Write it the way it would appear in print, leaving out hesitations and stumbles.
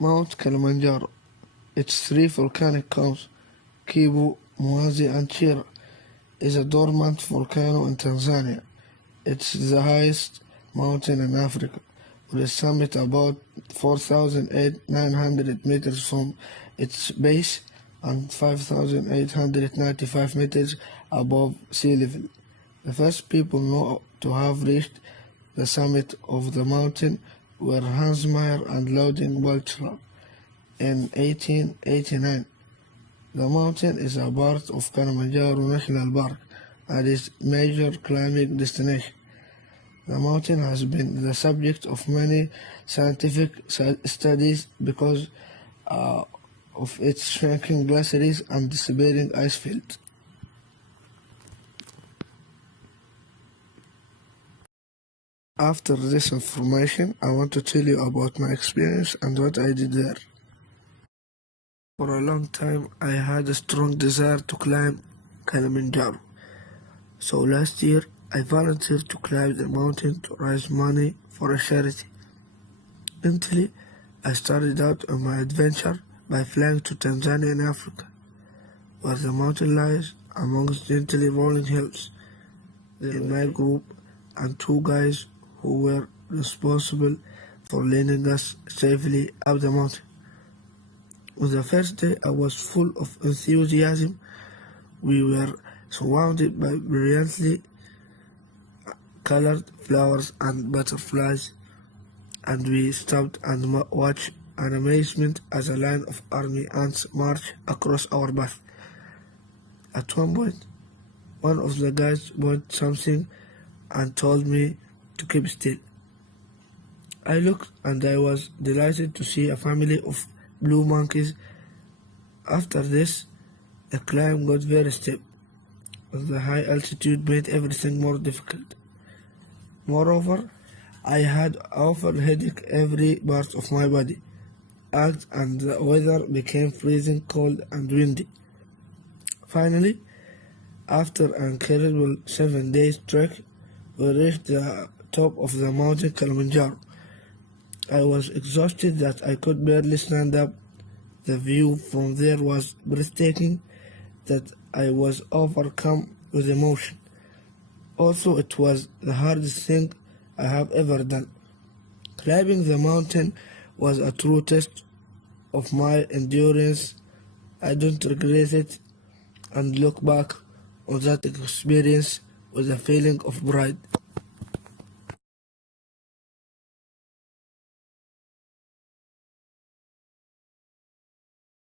Mount Kilimanjaro. Its three volcanic cones, Kibu, Mwazi, and Chira, is a dormant volcano in Tanzania. It's the highest mountain in Africa, with a summit about 4,900 meters from its base and 5,895 meters above sea level. The first people known to have reached the summit of the mountain were Hans Meyer and Loudon Balchler in 1889. The mountain is a part of Kilimanjaro National Park and is a major climbing destination. The mountain has been the subject of many scientific studies because of its shrinking glaciers and disappearing ice fields. After this information, I want to tell you about my experience and what I did there. For a long time, I had a strong desire to climb Kilimanjaro. So last year, I volunteered to climb the mountain to raise money for a charity. Initially, I started out on my adventure by flying to Tanzania in Africa, where the mountain lies amongst gently rolling hills. In my group and two guys who were responsible for leading us safely up the mountain. On the first day, I was full of enthusiasm. We were surrounded by brilliantly colored flowers and butterflies, and we stopped and watched in amazement as a line of army ants marched across our path. At one point, one of the guys pointed something and told me to keep still. I looked and I was delighted to see a family of blue monkeys. After this, the climb got very steep. The high altitude made everything more difficult. Moreover, I had often headache every part of my body ached and the weather became freezing cold and windy. Finally, after an incredible 7 days trek, we reached the top of the mountain Kilimanjaro. I was exhausted that I could barely stand up. The view from there was breathtaking that I was overcome with emotion. Also, it was the hardest thing I have ever done. Climbing the mountain was a true test of my endurance. I don't regret it and look back on that experience with a feeling of pride.